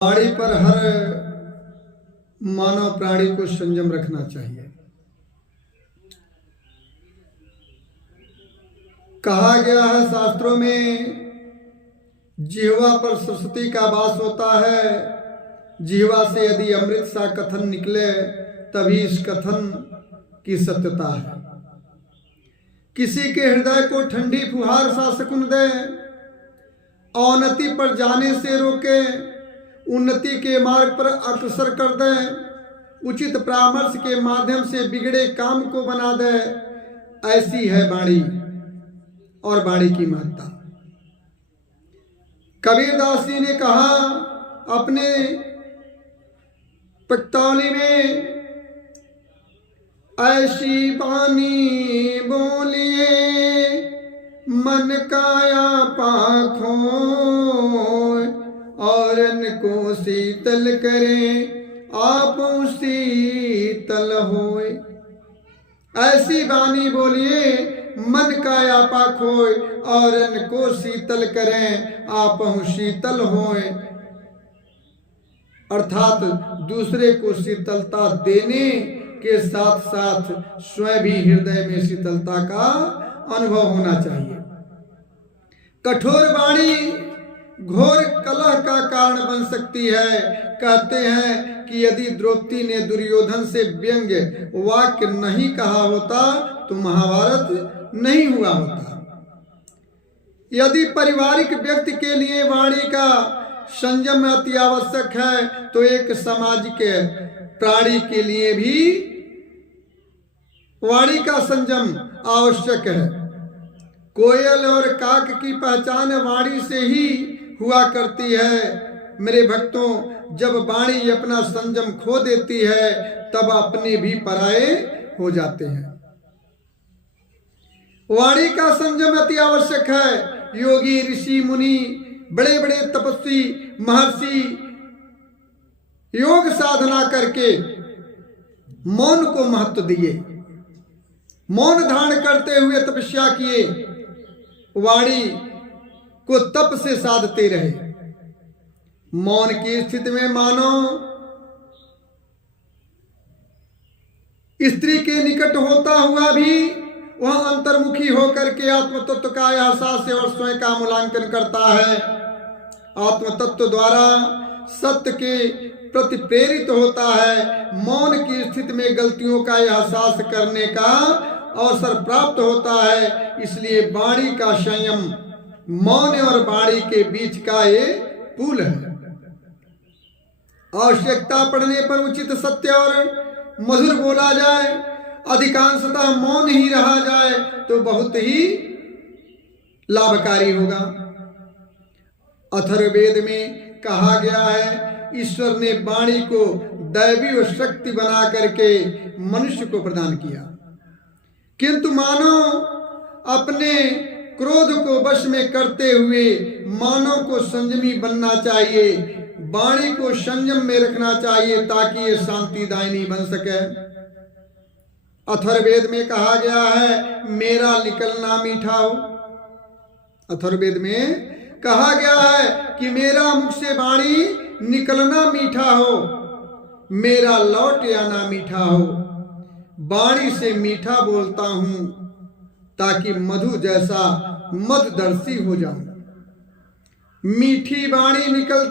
वाणी पर हर मानव प्राणी को संयम रखना चाहिए। कहा गया है शास्त्रों में, जिह्वा पर सरस्वती का वास होता है। जिह्वा से यदि अमृत सा कथन निकले तभी इस कथन की सत्यता है। किसी के हृदय को ठंडी फुहार सा सुकून दे, अवनति पर जाने से रोके, उन्नति के मार्ग पर अग्रसर कर दे, उचित परामर्श के माध्यम से बिगड़े काम को बना दे। ऐसी है वाणी और वाणी की महत्ता। कबीरदास जी ने कहा अपने पक्तौली में, ऐसी वाणी बोलिए मन काया पाखों, और इनको शीतल करें आप शीतल होए। ऐसी वाणी बोलिए मन काया पाखोय, और इनको शीतल करें आप शीतल होए। अर्थात दूसरे को शीतलता देने के साथ साथ स्वयं भी हृदय में शीतलता का अनुभव होना चाहिए। कठोर वाणी घोर कलह का कारण बन सकती है। कहते हैं कि यदि द्रौपदी ने दुर्योधन से व्यंग्य वाक्य नहीं कहा होता तो महाभारत नहीं हुआ होता। यदि पारिवारिक व्यक्ति के लिए वाणी का संयम अति आवश्यक है तो एक सामाजिक प्राणी के लिए भी वाणी का संयम आवश्यक है। कोयल और काक की पहचान वाणी से ही हुआ करती है। मेरे भक्तों, जब वाणी अपना संयम खो देती है तब अपने भी पराये हो जाते हैं। वाणी का संयम अति आवश्यक है। योगी, ऋषि, मुनि, बड़े बड़े तपस्वी, महर्षि योग साधना करके मौन को महत्व दिए, मौन धारण करते हुए तपस्या किए, वाणी को तप से साधते रहे। मौन की स्थिति में मानो स्त्री के निकट होता हुआ भी वह अंतर्मुखी होकर के आत्म तत्व का एहसास और स्वयं का मूल्यांकन करता है। आत्म तत्व द्वारा सत्य के प्रति प्रेरित होता है। मौन की स्थिति में गलतियों का एहसास करने का अवसर प्राप्त होता है। इसलिए वाणी का संयम मौन और वाणी के बीच का ये पुल है। आवश्यकता पड़ने पर उचित, सत्य और मधुर बोला जाए, अधिकांशतः मौन ही रहा जाए तो बहुत ही लाभकारी होगा। अथर्ववेद में कहा गया है, ईश्वर ने वाणी को दैवी शक्ति बना करके मनुष्य को प्रदान किया, किंतु मानव अपने क्रोध को वश में करते हुए मानव को संयमी बनना चाहिए। वाणी को संयम में रखना चाहिए ताकि ये शांतिदायिनी बन सके। अथर्ववेद में कहा गया है, मेरा निकलना मीठा हो। अथर्ववेद में कहा गया है कि मेरा मुख से वाणी निकलना मीठा हो, मेरा लौट आना मीठा हो। वाणी से मीठा बोलता हूं ताकि मधु जैसा मददर्शी हो जाऊं। मीठी वाणी निकल